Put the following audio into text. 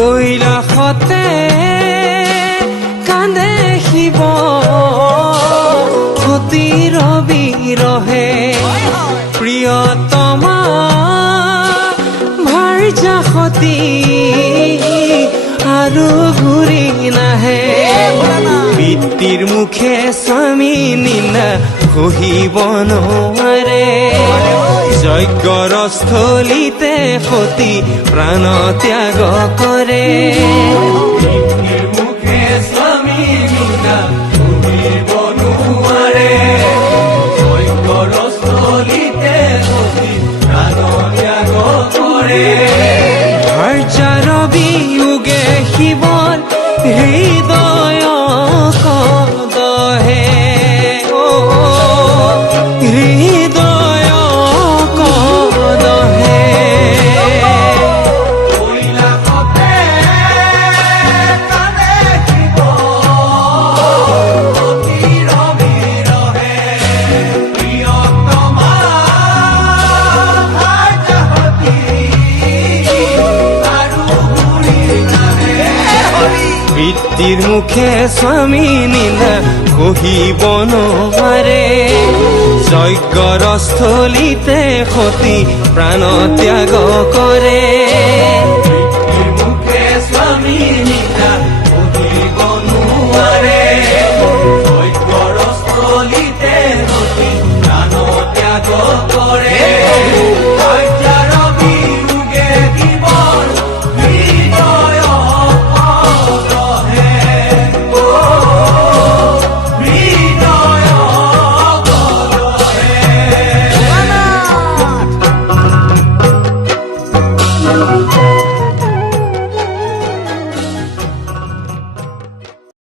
কৈলাসতে কান্দে শিৱ সতীৰ বিৰহে প্ৰিয়তমা ভাৰ্যা সতী আৰু ঘূৰি নাহে পিতৃৰ মুখে স্বামী নিন্দা সহিব নোৱাৰে যজ্ঞৰ স্থলীতে সতী প্ৰাণ ত্যাগ কৰে পিতৃৰ মুখে স্বামী নিন্দা সহিব নোৱাৰে যজ্ঞৰ স্থলীতে সতী প্ৰাণ ত্যাগ কৰে ভাৰ্যাৰ বিয়োগে শিৱৰ হৃদয় কদহে হৃদয় কদহে কৈলাসতে কান্দে শিৱ সতীৰ বিৰহে প্ৰিয়তমা ভাৰ্যা সতী আৰু ঘূৰি নাহে পিতৃৰ মুখে স্বামী নিন্দা সহিব নোৱাৰে যজ্ঞৰ স্থলীতে সতী প্ৰাণ ত্যাগ কৰে পিতৃৰ মুখে স্বামী নিন্দা সহিব নোৱাৰে যজ্ঞৰ স্থলীতে সতী প্ৰাণ ত্যাগ কৰে ভাৰ্যাৰ বিয়োগে শিৱৰ হৃদয় কদহে হৃদয় কদহে